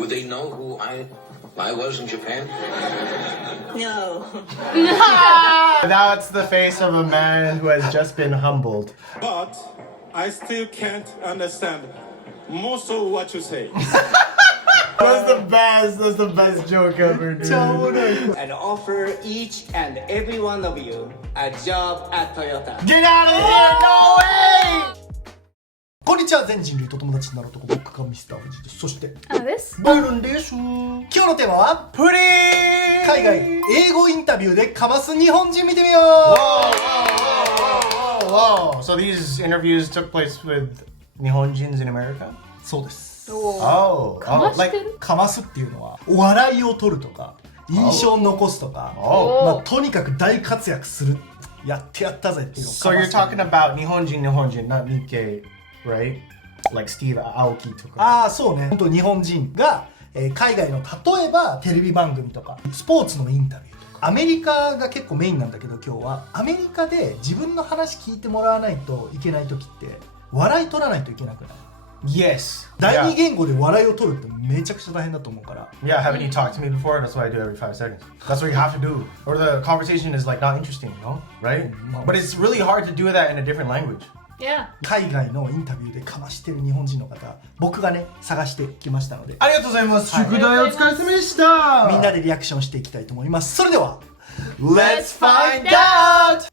Would they know who I was in Japan? No. That's the face of a man who has just been humbled. But I still can't understand most of what you say. That's the best joke ever, dude. And offer each and every one of you a job at Toyota. Get out of here! No way! こんにちは、全人類と友達になる男、僕がミスター富士です。そしてあです。バルンです。今日のテーマはプリー海外英語インタビューでかます日本人見てみよう。 Whoa! So these interviews took place with 日本人 in America? そうです。かましてる？ かますっていうのはお笑いを取るとか印象を残すとか、まあ、とにかく大活躍する、やってやったぜっていうのを。 So you're talking about 日本人 not Nikkei, right? Like Steve Aoki とか。ああ、そうね。本当日本人が、海外の例えばテレビ番組とかスポーツのインタビューとか、アメリカが結構メインなんだけど、今日はアメリカで自分の話聞いてもらわないといけない時って笑い取らないといけなくない？ Yes. 第二言語で笑いを取るってめちゃくちゃ大変だと思うから。 Yeah, haven't you talked to me before? That's what I do every 5 seconds. That's what you have to do. Or the conversation is like not interesting, you know? Right? But it's really hard to do that in a different language. Yeah. 海外のインタビューでかましてる日本人の方、僕がね探してきましたので、ありがとうございます。はい、宿題お疲れ様でした。みんなでリアクションしていきたいと思います。それでは Let's find out!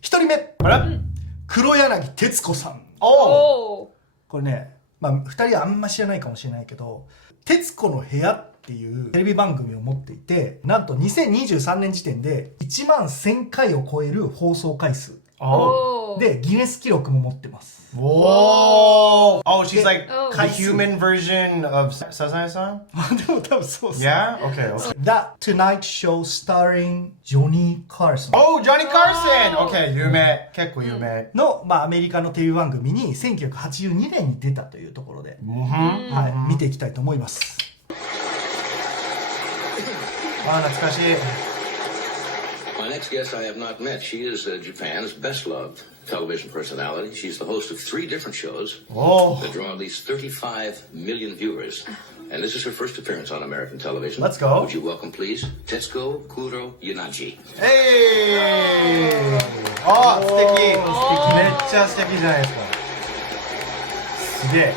一人目、あれ？黒柳徹子さん。おー。これね、まあ2人はあんま知らないかもしれないけど、徹子の部屋っていうテレビ番組を持っていて、なんと2023年時点で1万1000回を超える放送回数でギネス記録も持ってます。Whoa! Oh, she's like Oh. the human version of Sazae-san? でも多分そうです。 Yeah? Okay, okay. The Tonight Show starring Johnny Carson Oh, Johnny Carson! Okay, 有名。結構有名。の、まあ、アメリカのテレビ番組に1982年に出たというところで、はい、見ていきたいと思います。あ、懐かしい。My next guest I have not met. She is Japan's best-loved television personality. She's the host of 3 different shows that draw at least 35 million viewers. And this is her first appearance on American television. Let's go. Would you welcome, please, Tetsuko Kuroyanagi. Hey! あ、素敵。めっちゃ素敵じゃないですか。すげえ。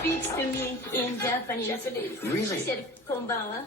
Speaks to me in Japanese. Really? She said, こんばんは.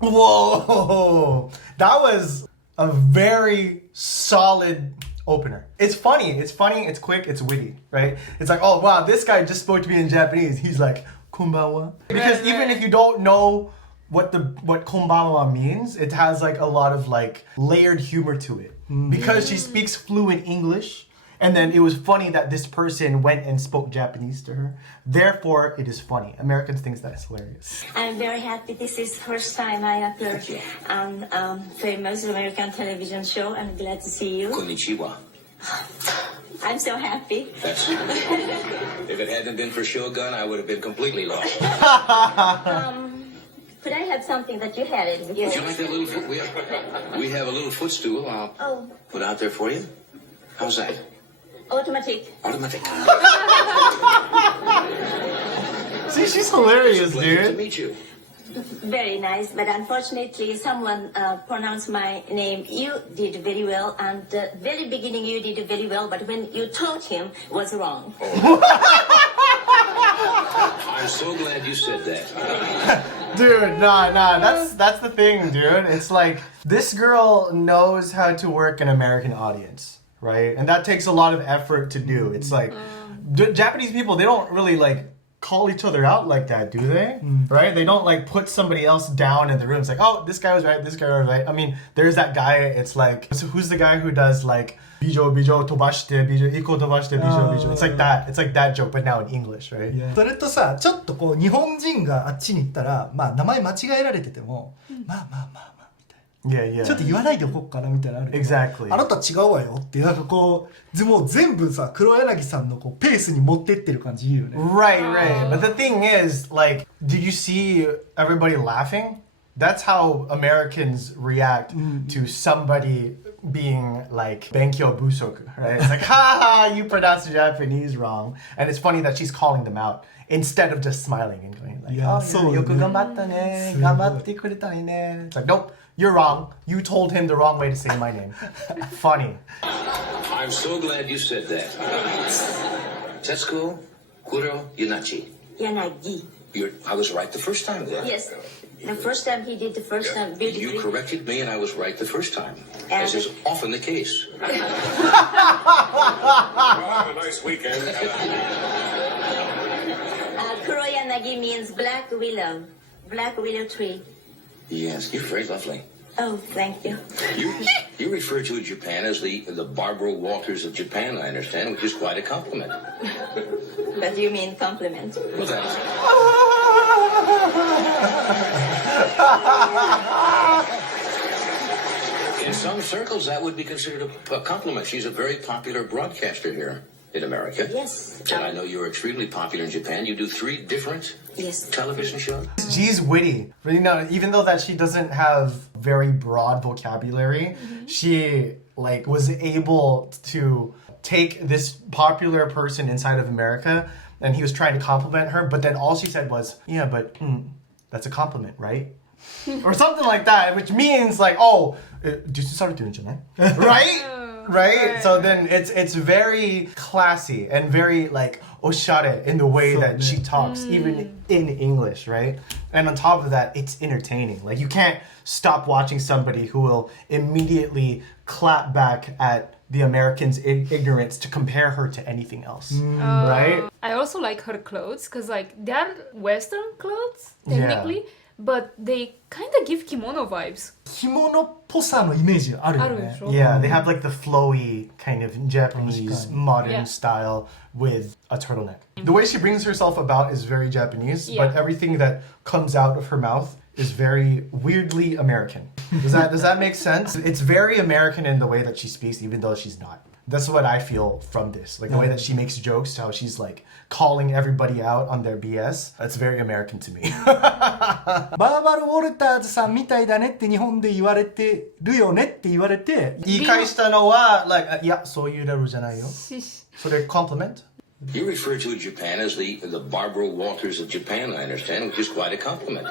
Whoa! That was a very solid opener. It's funny, it's quick, it's witty, right? It's like, oh wow, this guy just spoke to me in Japanese. He's like, konbanwa. Because even if you don't know what konbanwa means, it has like a lot of like layered humor to it. Because she speaks fluent English. And then it was funny that this person went and spoke Japanese to her. Therefore, it is funny. Americans think that is hilarious. I'm very happy. This is first time I appear on famous American television show. I'm glad to see you. Konnichiwa. I'm so happy. That's, if it hadn't been for Shogun, I would have been completely lost. Could I have something that you had it before? Would you like that little foot? We have a little footstool I'll put out there for you. How's that? Automatic. Automatic. See, she's hilarious, Pleasure to dude. meet you. Very nice, but unfortunately someone pronounced my name. You did very well, and the very beginning you did very well, but when you told him it was wrong. I'm so glad you said that. Dude, nah, that's the thing, dude. It's like, this girl knows how to work an American audience, right? And that takes a lot of effort to do. It's like, Japanese people, they don't really like call each other out like that, do they? Right? They don't like put somebody else down in the room. It's like, oh, this guy was right, this guy was right. I mean, there's that guy, it's like, so who's the guy who does like, bijo tobashite, bijo iko tobashite, bijo. It's like that joke, but now in English, right? Yeah. それとさ、ちょっとこう日本人があっちに行ったら、まあ名前間違えられてても、まあみたいな。Yeah. ちょっと言わないでおこうかなみたいなのあるけど、 Exactly. あなた違うわよってなんかこうもう全部さ黒柳さんのこうペースに持ってってる感じいいよね。 Right. But the thing is, like, did you see everybody laughing? That's how Americans react to somebody being like Benkyo Busoku, right? It's like, ha ha, you pronounced Japanese wrong. And it's funny that she's calling them out instead of just smiling and going like, Yeah, oh, so yeah, yoku gambatta ne, gambatte kuretai ne. It's like, nope, you're wrong. You told him the wrong way to say my name. Funny. I'm so glad you said that. Tetsuko Kuro Yunachi. Yanagi. I was right the first time then. Yes. The first time he did the first time beautifully. You corrected me and I was right the first time, And- as is often the case. Have a nice weekend. Kuro Yanagi means black willow tree. Yes, you're very lovely. Oh, thank you. You refer to Japan as the Barbara Walters of Japan, I understand, which is quite a compliment. But you mean compliment. Well, that's... In some circles, that would be considered a compliment. She's a very popular broadcaster here in America. Yes. And I know you're extremely popular in Japan. You do 3 different Yes. television shows. She's witty. You know, even though that she doesn't have very broad vocabulary, she like was able to take this popular person inside of America and he was trying to compliment her, but then all she said was, yeah, but that's a compliment, right? Or something like that, which means like, oh, right? Right? So then it's very classy and very like oshare in the way that she talks, even in English, right? And on top of that, it's entertaining. Like you can't stop watching somebody who will immediately clap back at the Americans' ignorance to compare her to anything else, right? I also like her clothes because like they're Western clothes technically, but they kind of give kimono vibes. 着物っぽさのイメージあるよねあるでしょ? Yeah, they have like the flowy kind of Japanese modern Yeah. style with a turtleneck. The way she brings herself about is very Japanese, Yeah. but everything that comes out of her mouth is very weirdly American. Does that make sense? It's very American in the way that she speaks, even though she's not. That's what I feel from this. Like the way that she makes jokes, how she's like calling everybody out on their BS. That's very American to me. バーバル・ウォルターズさんみたいだねって日本で言われてるよねって言われて言い返したのは like いやそういうレベルじゃないよ。それ compliment? You refer to Japan as the Barbara Walters of Japan, I understand, which is quite a compliment.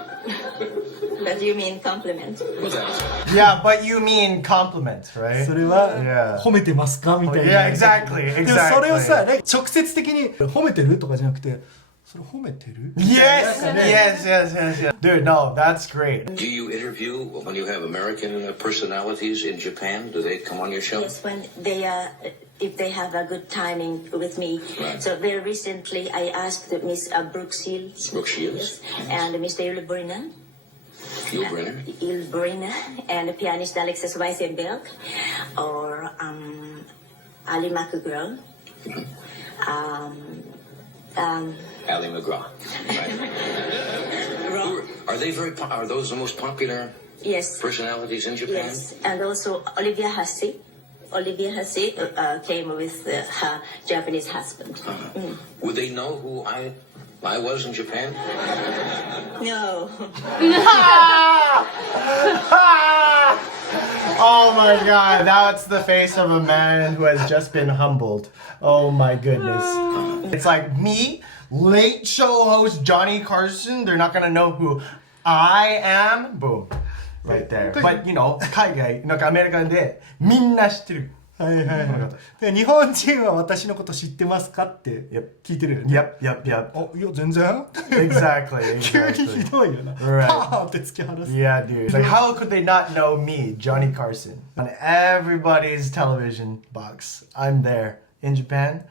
But you mean compliment. Well, that's... Yeah, but you mean compliment, right? それは Yeah. 褒めてますかみたいな Yeah, exactly, でもそれを exactly. さ直接的に褒めてるとかじゃなくてそれ褒めてる Yes, yes, yes, yes, yes. Dude, no, that's great. Do you interview when you have American personalities in Japan? Do they come on your show? Yes, when they if they have a good timing with me. Right. So very recently, I asked Miss Brooke Shields. Brooke Shields? And Mr. Ylbrina. Ylbrina? And the pianist Alexis Weissenberg. Or Ali McGraw. Ali McGraw. Right. Are they are those the most popular Yes. personalities in Japan? Yes. And also Olivia Hussey. Olivia Hussey came with her Japanese husband. Would they know who I was in Japan? No. Oh my god, that's the face of a man who has just been humbled. Oh my goodness. It's like me, late show host Johnny Carson, they're not gonna know who I am. Boom. Right there. But you know, 海外、なんかアメリカでみんな知ってる。はいはいはいで日本人は私のこと知ってますかって聞いてるよね Yep, yep, yep. あいや全然 Exactly, 急に exactly. ひどいよな Right. パーンって突き放す Yeah, dude. Like, how could they not know me, Johnny Carson, on everybody's television box? I'm there. In Japan,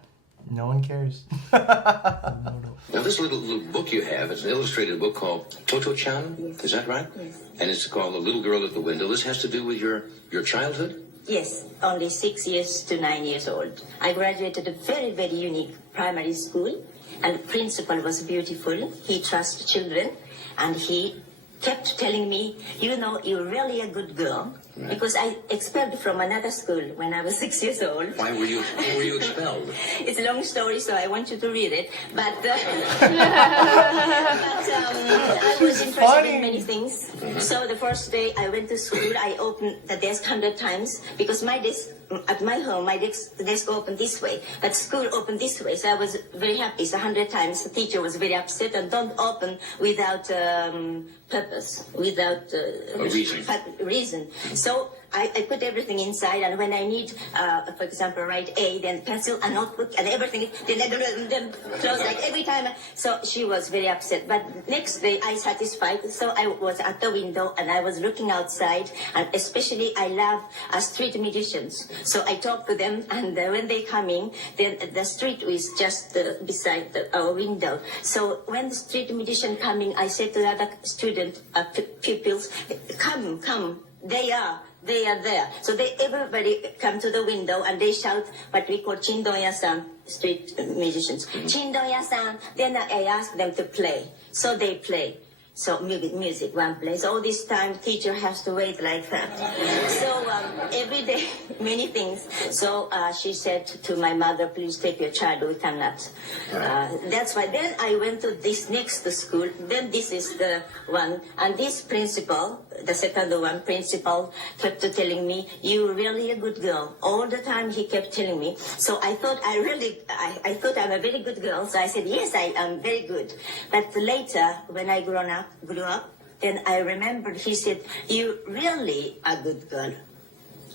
no one cares. Now, this little book you have is an illustrated book called Toto-chan. Is that right? Yes. And it's called The Little Girl at the Window. This has to do with your childhood? Yes, only 6 years to 9 years old. I graduated a very, very unique primary school, and the principal was beautiful. He trusts children, and he kept telling me, you know, you're really a good girl. Right. Because I expelled from another school when I was 6 years old. Why were you expelled? It's a long story, so I want you to read it. But, I was interested in many things. So the first day I went to school, I opened the desk 100 times because my desk at my home, my desk opened this way, but school opened this way. So I was very happy. So 100 times the teacher was very upset and don't open without purpose, without reason. So I put everything inside, and when I need, for example, write A, then pencil, a notebook, and everything, then close like every time. So she was very upset. But next day, I satisfied. So I was at the window, and I was looking outside, and especially I love street musicians. So I talk to them, and when they coming, then the street is just beside our window. So when the street musician coming, I said to the other student, pupils, come, they are there. So everybody come to the window and they shout what we call Chindoya-san, street musicians. Chindoya-san. Then I ask them to play. So they play. So music, one plays. All this time, teacher has to wait like that. So every day, many things. So she said to my mother, please take your child, we cannot. That's why. Then I went to this next school. Then this is the one. And this principal, the second one, principal, kept telling me, you're really a good girl. All the time he kept telling me. So I thought I thought I'm a very good girl. So I said, yes, I am very good. But later, when I grew up, then I remembered he said, you really a good girl.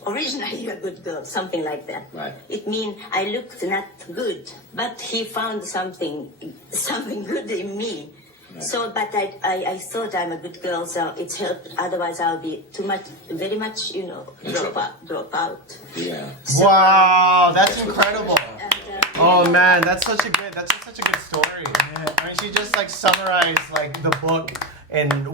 Originally you're a good girl, something like that. Right. It means I looked not good, but he found something good in me. Right. So, but I thought I'm a good girl, so it's helped. Otherwise I'll be very much, drop out. Yeah. So, Wow, that's incredible. and, Oh man, that's such a good story. Yeah. I mean, she just like summarized like the book in 2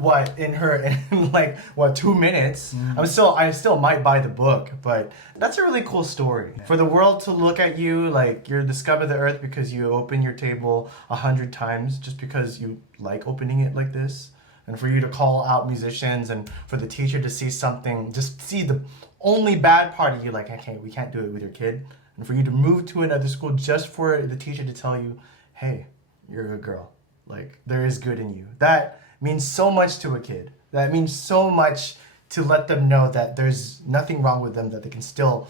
minutes. I still might buy the book, but that's a really cool story. For the world to look at you like you're the scum of the earth because you open your table 100 times just because you like opening it like this, and for you to call out musicians, and for the teacher to see something, just see the only bad part of you, like, okay, we can't do it with your kid. And for you to move to another school just for the teacher to tell you, hey, you're a good girl. Like, there is good in you. That means so much to a kid. That means so much to let them know that there's nothing wrong with them, that they can still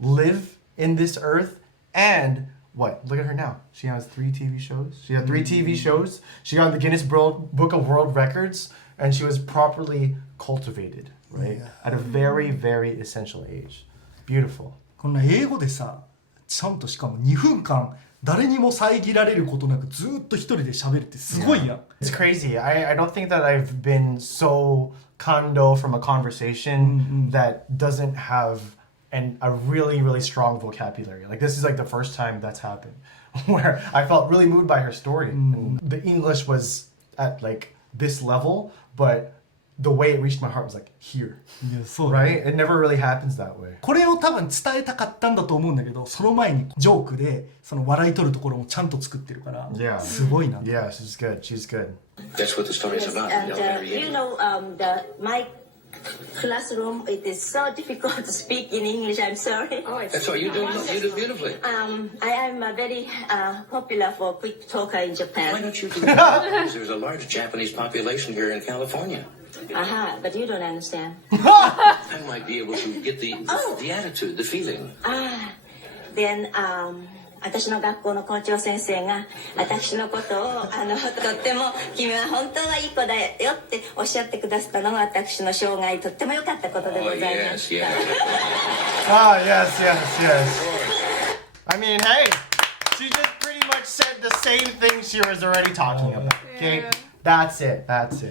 live in this earth. And what? Look at her now. She has 3 TV shows. She had 3 TV shows. She got the Guinness Book of World Records, and she was properly cultivated, right? Yeah. At a very, very essential age. Beautiful. こんな英語でさ、ちゃんとしかも2分間誰にも遮られることなくずっと一人で喋るってすごいやん。It's crazy. I don't think that I've been so kondo from a conversation that doesn't have a really, really strong vocabulary. Like, this is like the first time that's happened where I felt really moved by her story. And the English was at like this level, but the way it reached my heart was like here. Right? It never really happens that way. これを多分伝えたかったんだと思うんだけど、その前にジョークでその笑い取るところもちゃんと作ってるから、すごいな。Yeah, she's good. She's good. That's what the story is about. And my classroom, it is so difficult to speak in English. I'm sorry. That's all. You do beautifully. I am a very popular for quick talker in Japan. Why don't you do that? Because there's a large Japanese population here in California. But you don't understand. I might be able to get the attitude, the feeling. Then, 私の学校の校長先生が私のことをとっても君は本当はいい子だよっておっしゃってくださったのが私の生涯とっても良かったことでございました。Yes. I mean, hey, she just pretty much said the same thing she was already talking about. Okay, that's it.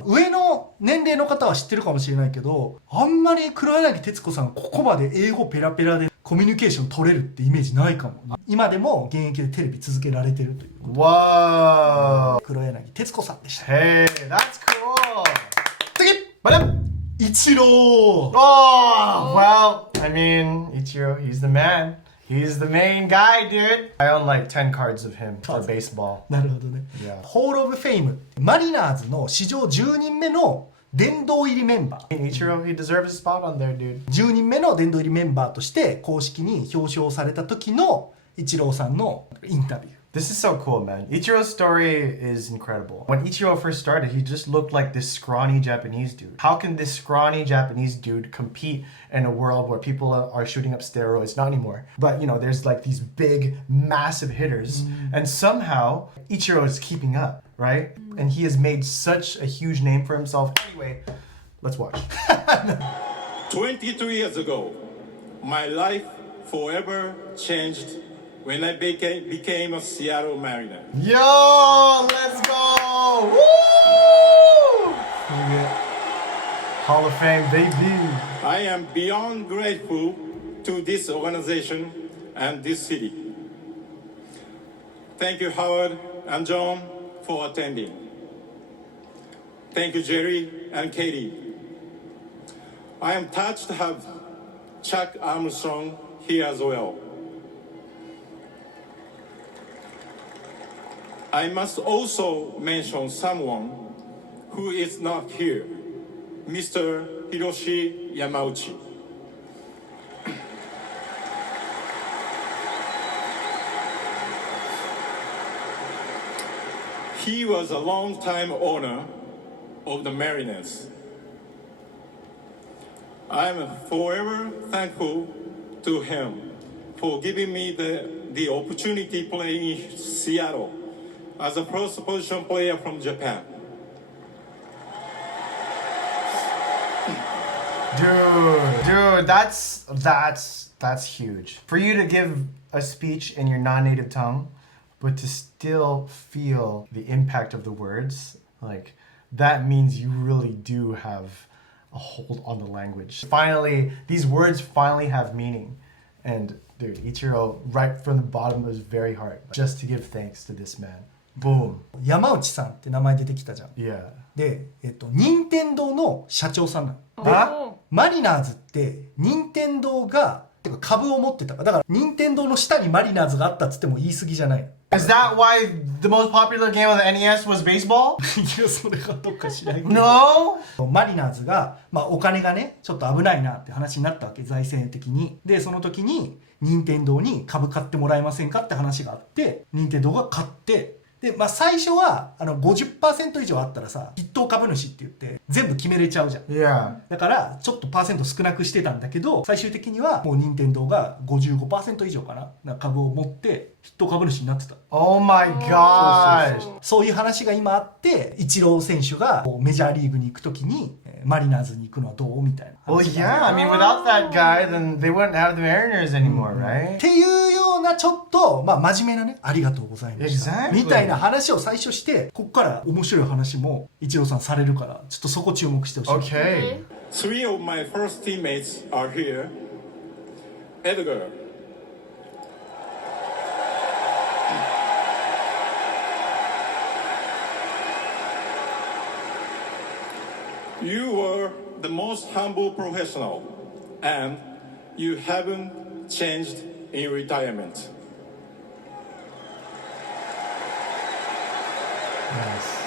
上の年齢の方は知ってるかもしれないけど、あんまり黒柳徹子さんここまで英語ペラペラでコミュニケーション取れるってイメージないかも。今でも現役でテレビ続けられてるということ。Whoa! 黒柳徹子さんでした。Hey, that's cool! 次イチロー Oh, well, I mean, Ichiro, he's the man. He's the main guy, dude. I own like 10 cards of him for baseball. なるほどね。Yeah. ホール・オブ・フェイム。マリナーズの史上10人目の殿堂入りメンバー Ichiro, he deserves a spot on there, dude. 10人目の殿堂入りメンバーとして公式に表彰された時のイチローさんのインタビュー。 This is so cool, man. Ichiro's story is incredible. When Ichiro first started, he just looked like this scrawny Japanese dude. How can this scrawny Japanese dude compete in a world where people are shooting up steroids? Not anymore. But, you know, there's like these big, massive hitters. And somehow, Ichiro is keeping up, right? And he has made such a huge name for himself. Anyway, let's watch. 22 years ago, my life forever changed when I became a Seattle Mariner. Yo, let's go! Woo! Hall of Fame, baby. I am beyond grateful to this organization and this city. Thank you, Howard and John, for attending. Thank you, Jerry and Katie. I am touched to have Chuck Armstrong here as well. I must also mention someone who is not here, Mr. Hiroshi Yamauchi. He was a long-time owner of the Mariners. I am forever thankful to him for giving me the opportunity to play in Seattle as a first position player from Japan. Dude, that's huge. For you to give a speech in your non-native tongue, but to still feel the impact of the words, like that means you really do have a hold on the language. Finally, these words finally have meaning. And dude, Ichiro, right from the bottom of his very heart, just to give thanks to this man. Boom. 山内さんって名前出てきたじゃん。 Yeah. で、任天堂の社長さんなの。 Oh. マリナーズって任天堂がてか株を持ってたから、だから任天堂の下にマリナーズがあったっつっても言い過ぎじゃない。 Is that why the most popular game on the NES was baseball? いや、それがどっか知らないけど。 No? マリナーズが、お金がね、ちょっと危ないなって話になったわけ、財政的に。で、その時に、任天堂に株買ってもらえませんかって話があって、任天堂が買って、で、最初は、50% 以上あったらさ、筆頭株主って言って、全部決めれちゃうじゃん。 Yeah. だから、ちょっとパーセント少なくしてたんだけど、最終的には、もう任天堂が 55% 以上かな、株を持って、筆頭株主になってた。 Oh my gosh. そういう話が今あって、イチロー選手がメジャーリーグに行くときに、マリナーズに行くのはどうみたいな。Well, yeah. I mean, without that guy, then they wouldn't have the Mariners anymore, right? っていうようなちょっと、真面目なね、ありがとうございました。 Exactly. みたいな話を最初して、こっから面白い話もイチローさんされるから、ちょっとそこ注目してほしい。Okay. 3 of my first teammates are here. Edgar. You were the most humble professional, and you haven't changed in retirement. Nice.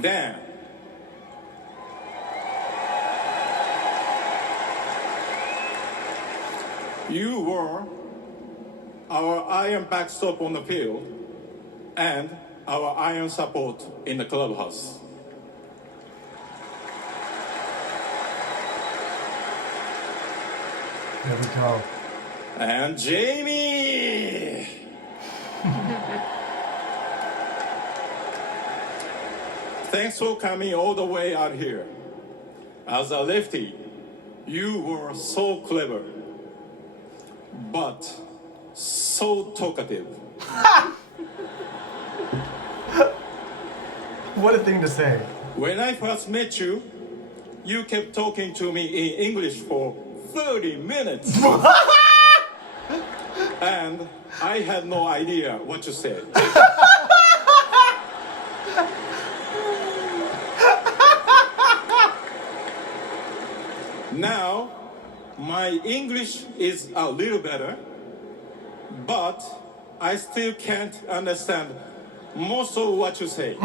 Dan. You were our iron backstop on the field and our iron support in the clubhouse. There we go. And Jamie! Thanks for coming all the way out here. As a lefty, you were so clever, but so talkative. What a thing to say. When I first met you, you kept talking to me in English for 30 minutes. And I had no idea what you said. Now, my English is a little better, but I still can't understand most of what you say.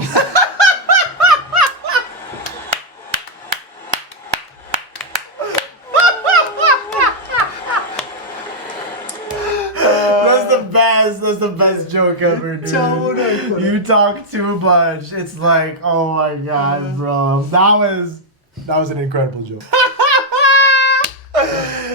That's the best joke ever, dude. You talk too much. It's like, oh my god, bro. That was an incredible joke.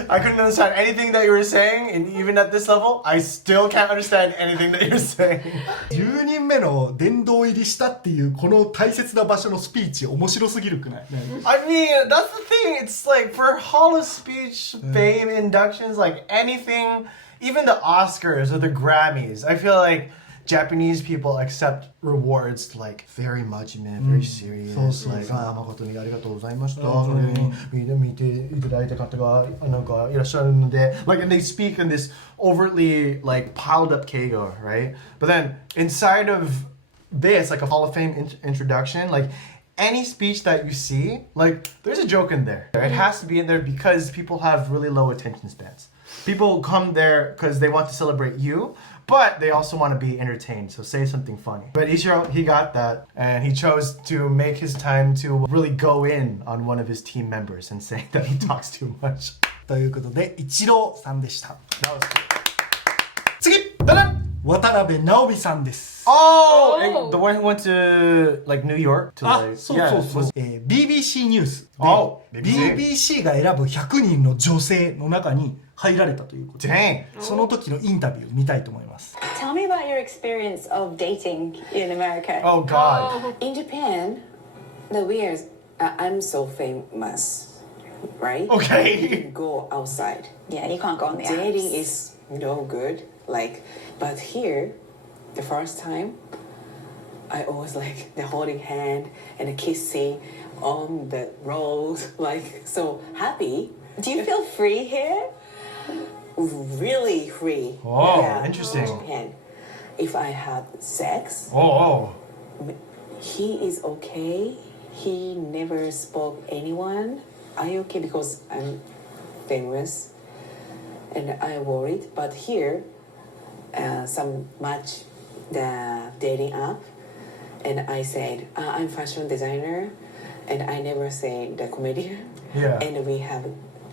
I couldn't understand anything that you were saying, and even at this level, I still can't understand anything that you're saying. 10人目の殿堂入りしたっていうこの大切な場所のスピーチ面白すぎるくない？ I mean, that's the thing. It's like for Hall of Speech, fame, inductions, like anything, even the Oscars or the Grammys, I feel like Japanese people accept rewards like very management, very serious. Like, 誠にありがとうございました。それに見ていただいた方がなんかいらっしゃるので、like, and they speak in this overtly like piled up keigo, right? But then inside of this, like a Hall of Fame introduction, like any speech that you see, like there's a joke in there. It has to be in there because people have really low attention spans. People come there because they want to celebrate you, but they also want to be entertained, so say something funny. But Ichiro, he got that, and he chose to make his time to really go in on one of his team members and say that he talks too much. ということで、イチローさんでした。 That was cool. 次! Da-da! 渡辺直美さんです。Oh! And the one who went to, like, New York to, あ、 like... そうそうそう。BBC ニュースで、Oh, BBC が選ぶ100人の女性の中に入られたということで、 Dang! その時のインタビューを見たいと思います。 Tell me about your experience of dating in America. Oh, God. In Japan, the weird, I'm so famous, right? Okay. Go outside. Yeah, you can't go on the Dating apps. is no good. Like, but here, the first time, I always like the holding hand and the kissing on the road, like so happy. Do you feel free here? Really free. Oh, interesting. Japan. If I have sex, Oh. he is okay. He never spoke anyone. Are you okay? Because I'm famous and I worried. But here, some match the dating app, and I said I'm fashion designer, and I never say the comedian. Yeah. And we have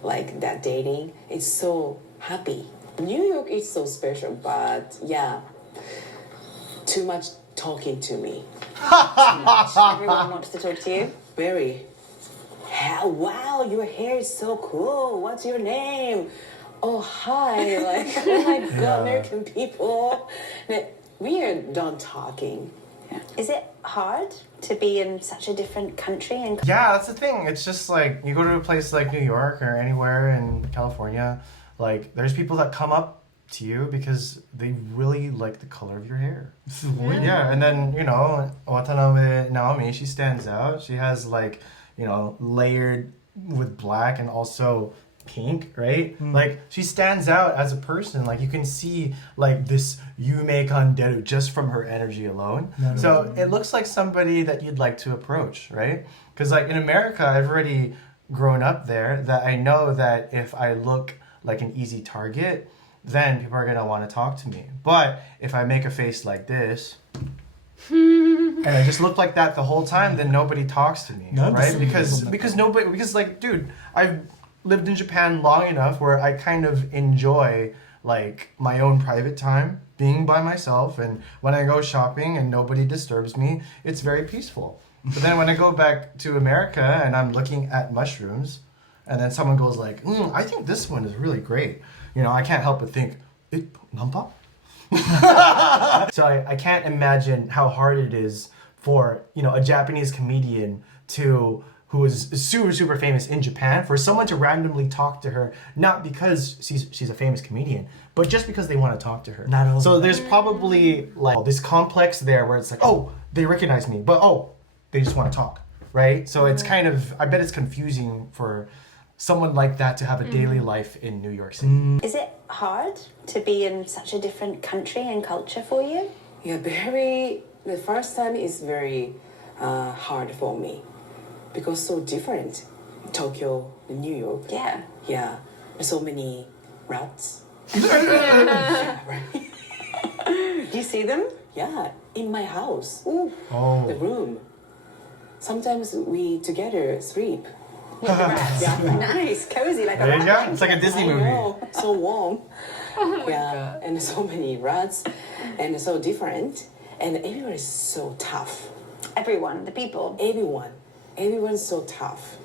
like that dating. It's so happy. New York is so special, but yeah, too much talking to me. Everyone wants to talk to you. Very. Wow, your hair is so cool. What's your name? Oh, hi. Like, oh my God, American people. We are done talking. Is it hard to be in such a different country? And Yeah, that's the thing. It's just like you go to a place like New York or anywhere in California, like there's people that come up to you because they really like the color of your hair. Yeah, and then, you know, Watanabe Naomi, she stands out. She has like, you know, layered with black and also pink, right? Like she stands out as a person. Like you can see like this Yume Kanderu just from her energy alone. So it looks like somebody that you'd like to approach, right? Because like in America, I've already grown up there that I know that if I look like an easy target, then people are gonna want to talk to me. But if I make a face like this and I just look like that the whole time, then nobody talks to me, right? Because like, dude, I've lived in Japan long enough where I kind of enjoy like my own private time being by myself, and when I go shopping and nobody disturbs me, it's very peaceful. But then when I go back to America and I'm looking at mushrooms and then someone goes like, I think this one is really great, you know, I can't help but think, nampa? So I can't imagine how hard it is for, you know, a Japanese comedian who is super, super famous in Japan, for someone to randomly talk to her, not because she's a famous comedian, but just because they want to talk to her. So there's probably like this complex there where it's like, oh, they recognize me, but oh, they just want to talk, right? So it's kind of, I bet it's confusing for someone like that to have a daily life in New York City. is it hard to be in such a different country and culture for you? Yeah, the first time is very hard for me because so different. Tokyo, New York. Yeah. Yeah, so many rats. Yeah, right. Do you see them? Yeah, in my house. Ooh. Oh. The room. Sometimes we together sleep. Nice, cozy, like a There you rat. go. It's like a Disney I movie. know, so warm. yeah, and so many rats, and so different, and everyone is so tough. Everyone, the people. Everyone's so tough,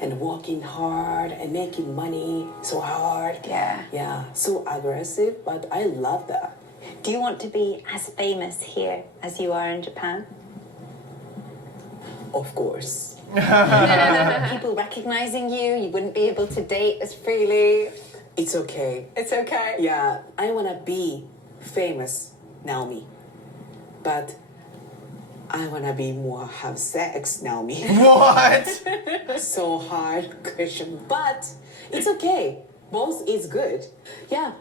and working hard and making money so hard. Yeah, so aggressive, but I love that. Do you want to be as famous here as you are in Japan? Of course. People recognizing you, you wouldn't be able to date as freely. It's okay. It's okay. Yeah, I wanna be famous, Naomi, but I wanna be more have sex, Naomi. What? So hard question, but it's okay. Both is good. Yeah,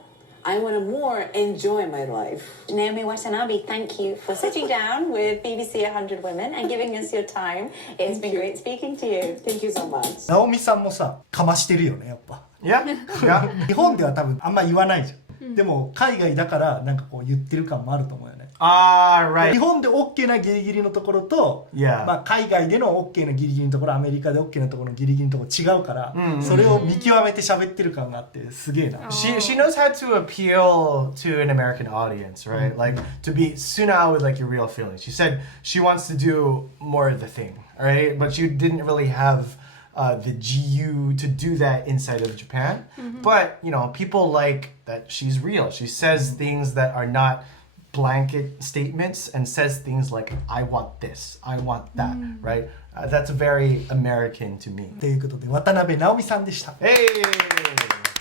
I wanna more enjoy my life. Naomi Watanabe, thank you for sitting down with BBC 100 Women and giving us your time. It's been great speaking to you. Thank you so much. 直美さんもさかましてるよねやっぱ Yeah. Yeah. 日本では多分あんま言わないじゃん、でも海外だからなんかこう言ってる感もあると思うよね Right. 日本で OK なギリギリのところと、 Yeah. まあ、海外での OK なギリギリのところアメリカで OK なところのギリギリのところ違うから、それを見極めて喋ってる感があってすげえな She knows how to appeal to an American audience, right? Like to be tune out with like your real feelings. She said she wants to do more of the thing, right? But you didn't really have the GU to do that inside of Japan. But you know, people like that she's real. She says things that are not blanket statements and says things like I want this, I want that, right? That's very American to me. ということで渡辺直美さんでした Hey!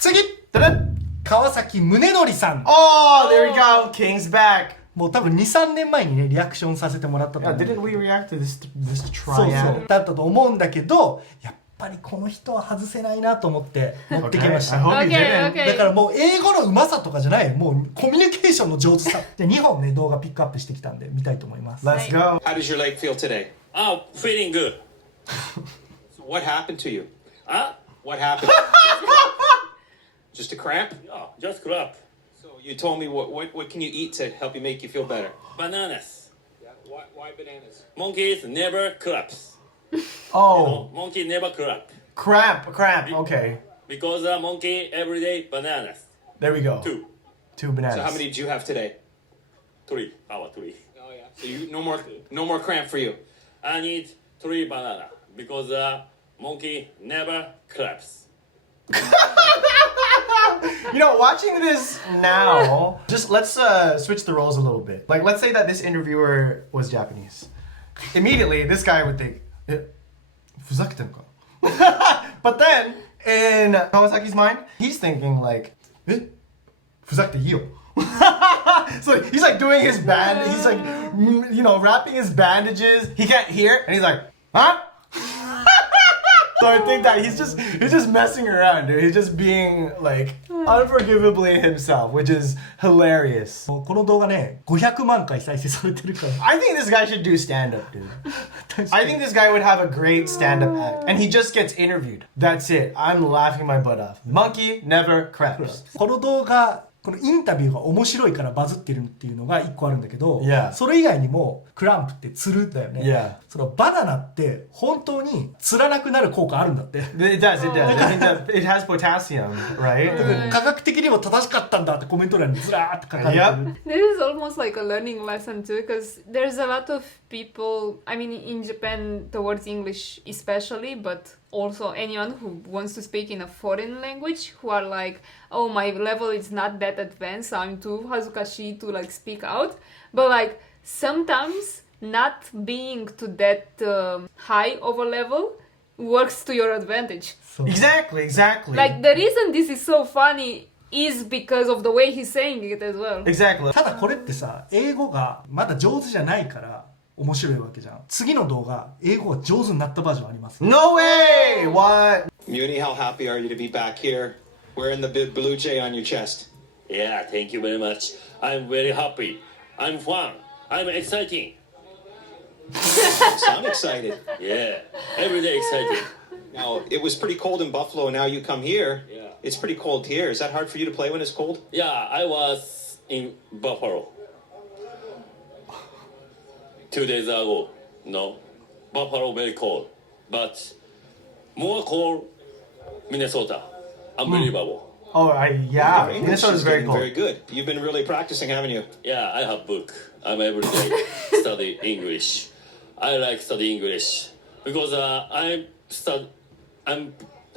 次 Ta-da! 川崎宗則さん Oh, there we go. King's back. もう多分 2,3 年前にねリアクションさせてもらったと思 Yeah, う didn't we react to this そう triad? そうだったと思うんだけどやっぱりこの人は外せないなと思って持ってきまし I た hope you Okay, didn't. okay. だからもう英語のうまさとかじゃないもうコミュニケーションの上手さで2本ね動画ピックアップしてきたんで見たいと思います Let's go. How does your leg feel today? Oh, feeling good. So what happened to you? Huh? What happened? Just a cramp? Yeah, just clap. So you told me what can you eat to help you make you feel better? Bananas. Yeah, why bananas? Monkeys never claps. Oh, Monkey never clap. cramp. Okay, Because a monkey every day bananas. there we go. 2, 2 bananas. So how many did you have today? 3, our 3. Oh yeah. So you no more cramp for you. I need 3 banana because monkey never claps. You know, watching this now, just let's switch the roles a little bit. Like, let's say that this interviewer was Japanese. Immediately, this guy would think, ふざけてんか? But then, in Kawasaki's mind, he's thinking like, ふざけていいよ. So he's like doing his band, he's like, you know, wrapping his bandages. He can't hear, and he's like, huh? So I think that he's just messing around, dude. He's just being like unforgivably himself, which is hilarious. この動画ね500万回再生されてるから I think this guy should do stand-up, dude. I think this guy would have a great stand-up act, and he just gets interviewed. That's it. I'm laughing my butt off. Monkey never craps. この動画このインタビューが面白いからバズってるっていうのが1個あるんだけど、 Yeah. それ以外にもクランプってつるだよね、 Yeah. そのバナナって本当につらなくなる効果あるんだって It does. It has potassium, right? 科学的にも正しかったんだってコメント欄にずらーって書かれてる、 Yep. There is almost like a learning lesson too, because there's a lot of people, I mean, in Japan towards English especially, but also anyone who wants to speak in a foreign language who are like, oh, my level is not that advanced, I'm too hazukashi to like speak out. But like sometimes not being to that high over level works to your advantage. Exactly. Like the reason this is so funny is because of the way he's saying it as well. Exactly. ただこれってさ英語がまだ上手じゃないから面白いわけじゃん。次の動画英語が上手になったバージョンあります。 No way! What? Muni, how happy are you to be back here wearing the big blue jay on your chest? Yeah, thank you very much. I'm very happy. I'm fun. I'm exciting. Sound excited. Yeah, every day exciting. Now, it was pretty cold in Buffalo. Now you come here. Yeah. It's pretty cold here. Is that hard for you to play when it's cold? Yeah, I was in Buffalo 2 days ago. No, Buffalo very cold, but more cold Minnesota. Unbelievable. Oh, yeah. Your English Minnesota is very getting cold. very good. You've been really practicing, haven't you? Yeah, I have book. I'm every day study English. I like study English because I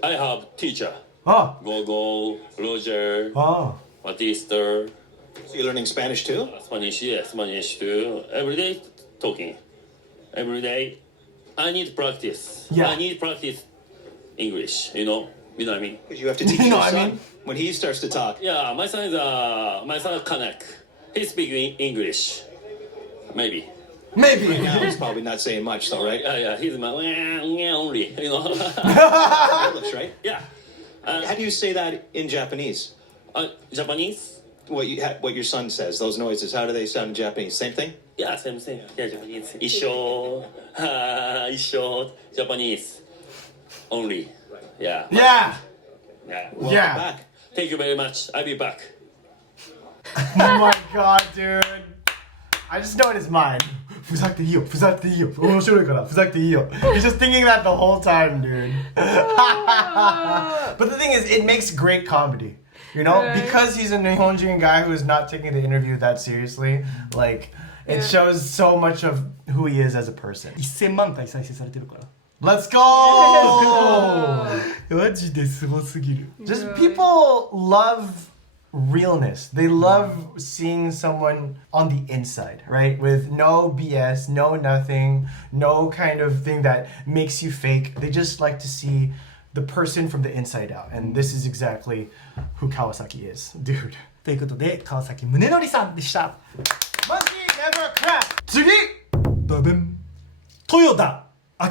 have teacher. Oh. Go, Roger, Oh. Batista. So you're learning Spanish too? Spanish, yeah, Spanish too. Every day talking. Every day. I need practice. Yeah. I need practice English, you know? You know what I mean? Because you have to teach You know your what I son mean? when he starts to talk. Yeah, my son connect. He speaks English. Maybe. Maybe. Right now he's probably not saying much though, right? Yeah, he's my only, you know? English, right? Yeah. How do you say that in Japanese? Japanese? What your son says, those noises, how do they sound in Japanese? Same thing? Yeah, same thing. Yeah, Japanese. 一緒、一緒、Japanese. Only. Yeah. Yeah. Yeah. Welcome Yeah. back. Thank you very much. I'll be back. Oh my god, dude. I just know in his mind. ふざけていいよ、ふざけていいよ。面白いから、ふざけていいよ。He's just thinking that the whole time, dude. But the thing is, it makes great comedy. You know? Right. Because he's a Nihonjin guy who is not taking the interview that seriously, like, it shows so much of who he is as a person. 1000万回再生されてるから Let's go! マジですごすぎる Just people love realness. They love seeing someone on the inside, right? With no BS, no nothing, no kind of thing that makes you fake. They just like to see the person from the inside out. And this is exactly who Kawasaki is, dude. ということで川崎宗則さんでした Monkey never crap. 次! バブン豊田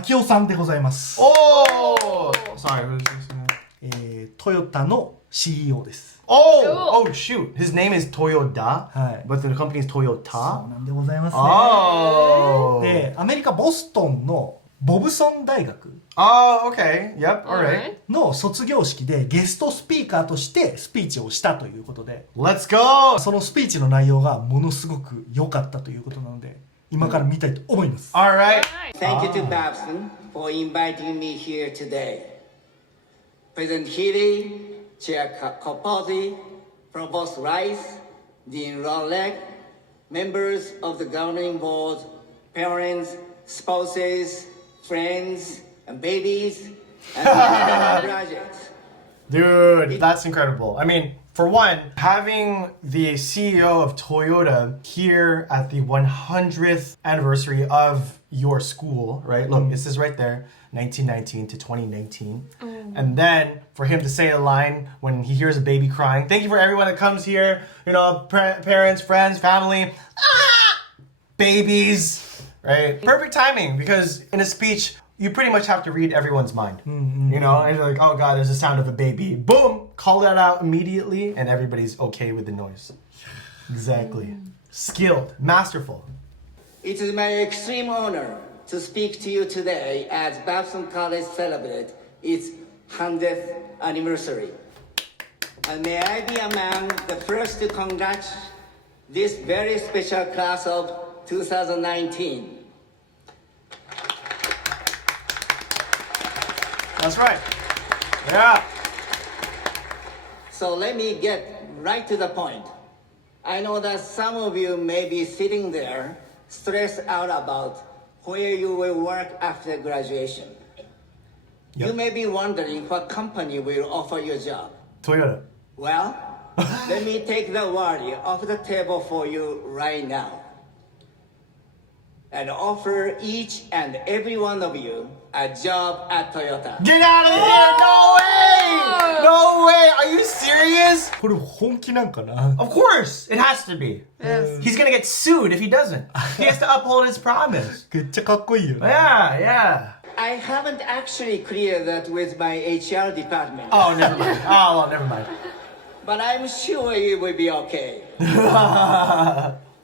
章男さんでございます Oh! Sorry, who's this? トヨタの CEO です Oh! Oh, shoot. His name is Toyoda, はい but the company is そう Toyota. なんでございますね Oh! でアメリカボストンのボブソン大学 Oh, okay. Yep, alright. の卒業式でゲストスピーカーとしてスピーチをしたということで Let's go! そのスピーチの内容がものすごく良かったということなので今から見たいと思います Alright. Thank you to Babson for inviting me here today. President Healy, Chair Kopozzi, Provost Rice, Dean Rowlett, members of the governing board, parents, spouses, friends, and babies, and graduates. Dude, that's incredible. I mean, for one, having the CEO of Toyota here at the 100th anniversary of your school, right? Look, it says right there, 1919 to 2019. And then for him to say a line when he hears a baby crying, thank you for everyone that comes here, you know, parents, friends, family, babies, right? Perfect timing because in a speech, you pretty much have to read everyone's mind. You know, and you're like, oh God, there's the sound of a baby. Boom! Call that out immediately, and everybody's okay with the noise. Exactly. Skilled, masterful. It is my extreme honor to speak to you today as Babson College celebrates its 100th anniversary. And may I be among the first to congratulate this very special class of 2019. That's right. Yeah. So let me get right to the point. I know that some of you may be sitting there stressed out about where you will work after graduation. You may be wondering what company will offer you a job. Toyota. Well, let me take the worry off the table for you right now and offer each and every one of you a job at Toyota. Get out of here! No way! No way! Are you serious? これ本気なんかな Of course! It has to be. Yes. He's gonna get sued if he doesn't. He has to uphold his promise. めっちゃかっこいいよね Yeah, yeah. I haven't actually cleared that with my HR department, Oh, never mind. Oh, well, never mind. but I'm sure it will be okay.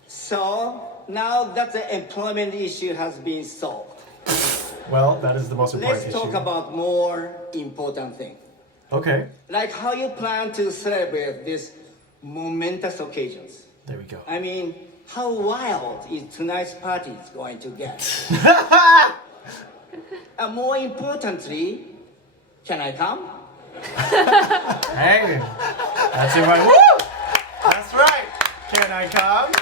So, now that the employment issue has been solved, Well, that is the most important let's issue. talk about more important thing. Okay. Like how you plan to celebrate these momentous occasions. There we go. I mean, how wild is tonight's party going to get? And more importantly, can I come? Hey. That's it, right? Woo! That's right. Can I come?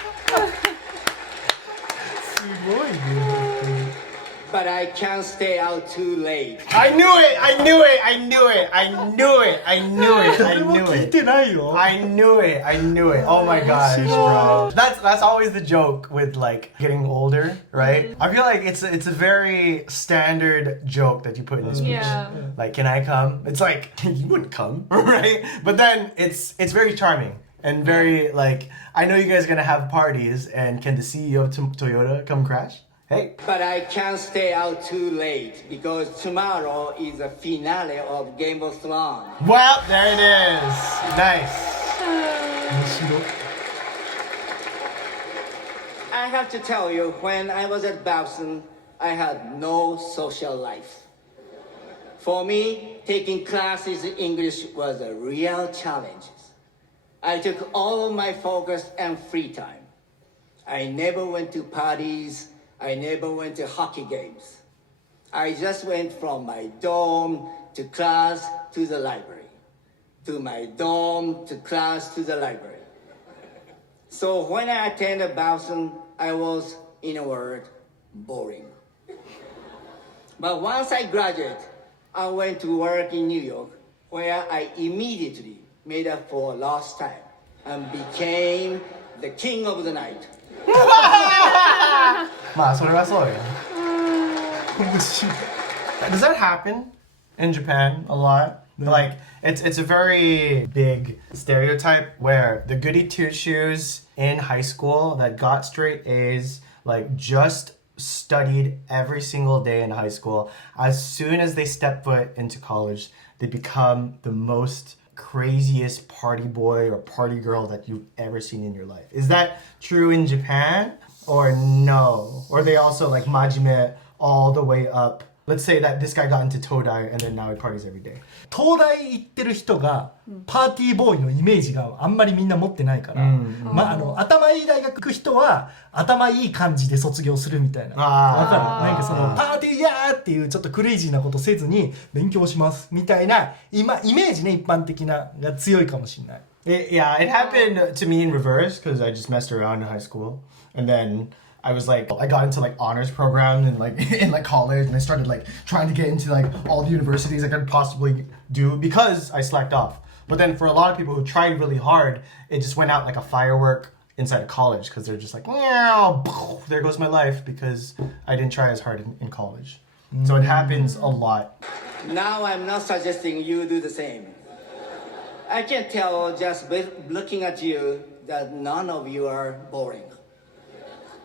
But I can't stay out too late. I knew it! I knew it! I knew it! I knew it! I knew it! I 誰も knew 聞い it! てないよ。 I knew it! I knew it! Oh my gosh, bro. That's always the joke with like getting older, right? I feel like it's a very standard joke that you put in the speech. Yeah. Like, can I come? It's like you wouldn't come, right? But then it's very charming and very like I know you guys are gonna have parties and can the CEO of Toyota come crash? Hey. But I can't stay out too late because tomorrow is the finale of Game of Thrones. Well, there it is. Nice. 面白い。 I have to tell you, when I was at Babson, I had no social life. For me, taking classes in English was a real challenge. I took all of my focus and free time. I never went to parties. I never went to hockey games. I just went from my dorm to class to the library, to my dorm to class to the library. So when I attended Babson, I was, in a word, boring. But once I graduated, I went to work in New York, where I immediately made up for lost time and became the king of the night. まあそれはそうよ。面白い。 Does that happen in Japan a lot? Like it's a very big stereotype where the goody two-shoes in high school that got straight A's, like just studied every single day in high school, as soon as they step foot into college, they become the most craziest party boy or party girl that you've ever seen in your life. Is that true in Japan or no? Or they also like majime all the way up? Let's say that this guy got into Todai and then now he parties every day. 東大行ってる人がパーティーボーイのイメージがあんまりみんな持ってないから、頭いい大学行く人は頭いい感じで卒業するみたいな。わかる？なんかそのパーティーやーっていうちょっとクレイジーなことせずに勉強しますみたいなイメージね、一般的なが強いかもしれない。Yeah, it happened to me in reverse because I just messed around in high school and then I was like, I got into like honors program and like in like college and I started like trying to get into like all the universities I could possibly do because I slacked off. But then for a lot of people who tried really hard, it just went out like a firework inside of college because they're just like, there goes my life because I didn't try as hard in college. So it happens a lot. Now I'm not suggesting you do the same. I can tell just looking at you that none of you are boring.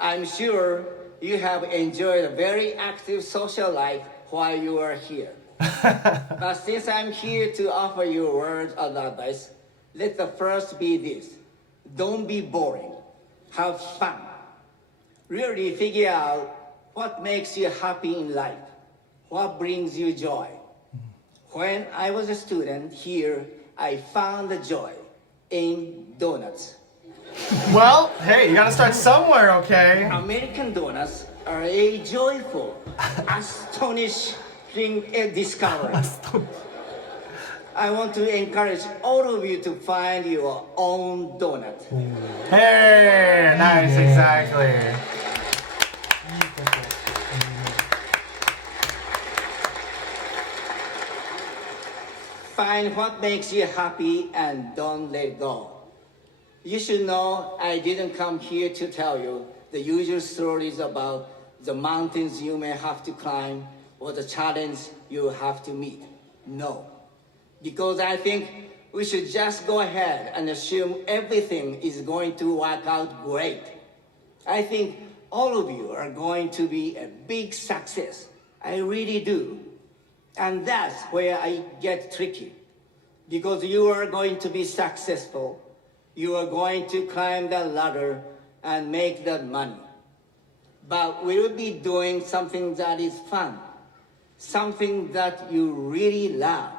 I'm sure you have enjoyed a very active social life while you are here. But since I'm here to offer you a word of advice, let the first be this. Don't be boring. Have fun. Really figure out what makes you happy in life. What brings you joy. When I was a student here, I found the joy in donuts. Well, hey, you gotta start somewhere, okay? American donuts are a joyful, astonishing discovery. I want to encourage all of you to find your own donut. Hey, nice, exactly. Find what makes you happy and don't let go. You should know I didn't come here to tell you the usual stories about the mountains you may have to climb or the challenge you have to meet. No. Because I think we should just go ahead and assume everything is going to work out great. I think all of you are going to be a big success. I really do. And that's where I get tricky. Because you are going to be successful. You are going to climb that ladder and make that money. But we will be doing something that is fun. Something that you really love.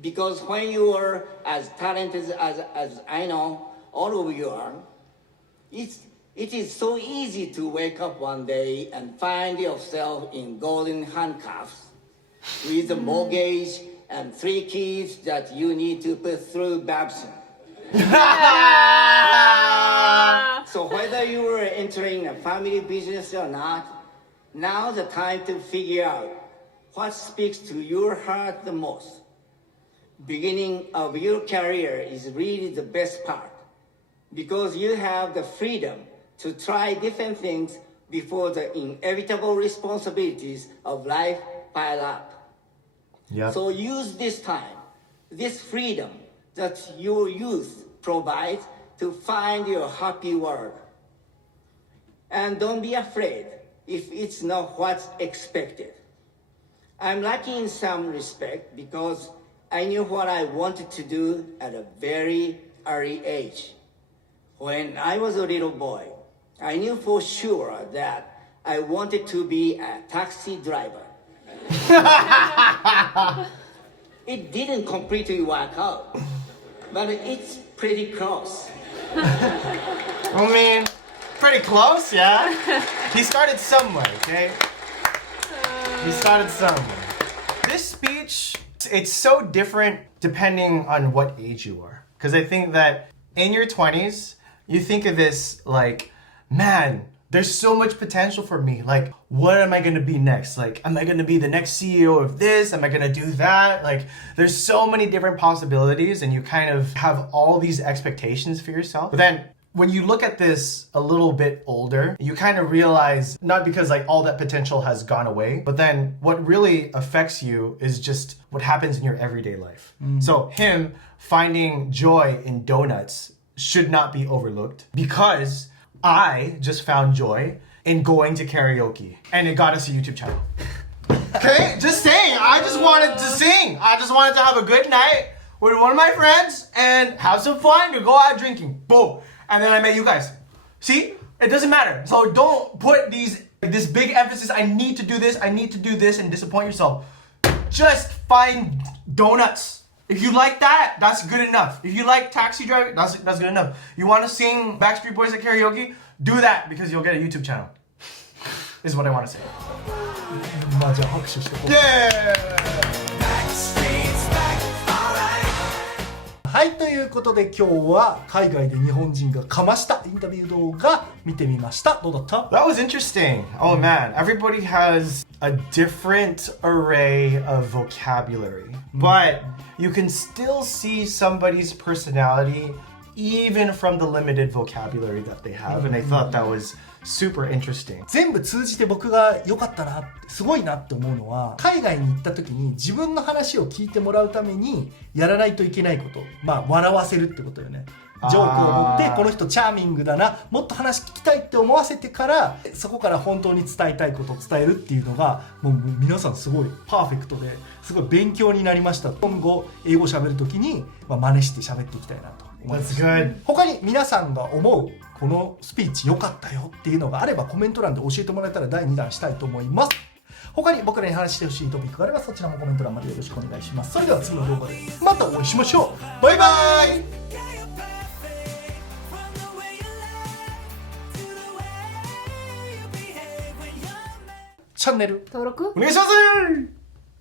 Because when you are as talented as I know all of you are, it is so easy to wake up one day and find yourself in golden handcuffs with a mortgage and 3 kids that you need to put through Babson. So whether you were entering a family business or not, now's the time to figure out what speaks to your heart the most. Beginning of your career is really the best part because you have the freedom to try different things before the inevitable responsibilities of life pile up. Yep. So use this time, this freedom that your youth provides to find your happy world. And don't be afraid if it's not what's expected. I'm lucky in some respect because I knew what I wanted to do at a very early age. When I was a little boy, I knew for sure that I wanted to be a taxi driver. It didn't completely work out, but it's pretty close. I mean, pretty close, yeah. He started somewhere, okay? He started somewhere. This speech, it's so different depending on what age you are. Because I think that in your 20s, you think of this like, man, there's so much potential for me. Like, what am I going to be next? Like, am I going to be the next CEO of this? Am I going to do that? Like, there's so many different possibilities and you kind of have all these expectations for yourself. But then when you look at this a little bit older, you kind of realize, not because like all that potential has gone away, but then what really affects you is just what happens in your everyday life. So him finding joy in donuts should not be overlooked because I just found joy in going to karaoke and it got us a YouTube channel. Okay, just saying, I just wanted to sing. I just wanted to have a good night with one of my friends and have some fun to go out drinking. Boom. And then I met you guys. See? It doesn't matter. So don't put this big emphasis, I need to do this, and disappoint yourself. Just find donuts. If you like that, that's good enough. If you like taxi driving, that's good enough. You want to sing Backstreet Boys at karaoke? Do that because you'll get a YouTube channel. Is what I want to say. まあじゃあ拍手してこう。 Yeah! はい、ということで今日は海外で日本人がかましたインタビュー動画見てみました。どうだった？ That was interesting. Oh man, everybody has a different array of vocabulary, but you can still see somebody's personality even from the limited vocabulary that they have, and I thought that was super interesting. 全部通じて僕が良かったなってすごいなって思うのは海外に行った時に自分の話を聞いてもらうためにやらないといけないこと、まあ笑わせるってことよね。ジョークを持ってこの人チャーミングだな、もっと話聞きたいって思わせてからそこから本当に伝えたいことを伝えるっていうのがもう皆さんすごいパーフェクトですごい勉強になりました。今後英語喋る時に真似して喋っていきたいなと思います。他に皆さんが思うこのスピーチ良かったよっていうのがあればコメント欄で教えてもらえたら第2弾したいと思います。他に僕らに話してほしいトピックがあればそちらもコメント欄までよろしくお願いします。それでは次の動画でまたお会いしましょう。バイバイ。チャンネル登録お願いします。